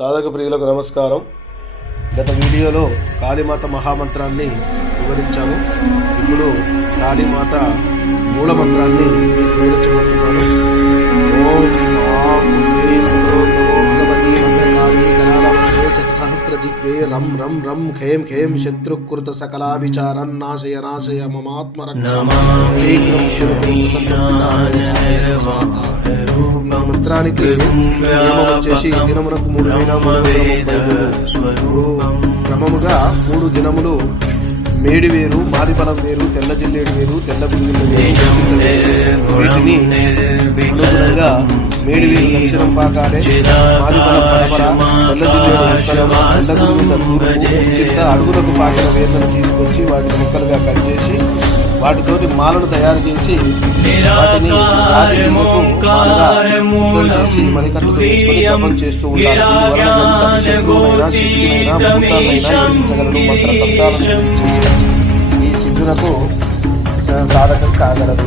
సాధక ప్రియులకు నమస్కారం. గత వీడియోలో కాళీమాత మహామంత్రాన్ని వివరించాను. ఇప్పుడు కాళీమాత మూలమంత్రాన్ని వివరించబోతున్నాను. ఓం నాం హ్రీం నమో భగవతి మంత్రకాళీ కరాళవతే శతసహస్రజిహ్వే రం రం రం ఖేం ఖేం శత్రుకృత సకలాభిచారన్ నాశయ నాశయ మమాత్మరక్ష శీఘ్రం మంత్రానికి నియమం వచ్చేసి దినమునకు 3,330 క్రమముగా 3 దినములు మేడి వేరు, మాదిబలం వేరు, తెల్ల జిల్లేడు వేరు, తెల్ల గుండెల వేరు, వీటిని అనుగుణంగా మేడి వేరు దక్షిణం పాకాలే, మాదిబలం పడమర, తెల్ల జిల్లేడు ఉత్తరం, తెల్ల గుండెల తూర్పు, చిత్త అడుగులకు పాకిన వేర్లను తీసుకొచ్చి వాటిని ముక్కలుగా కట్ చేసి వాటితోటి మాలను తయారు చేసి వాటిని చేసి మణికట్టుకు వేసుకొని జపం చేస్తూ ఉండాలి. ఈ సిద్ధునకు సాధకం కాగలదు.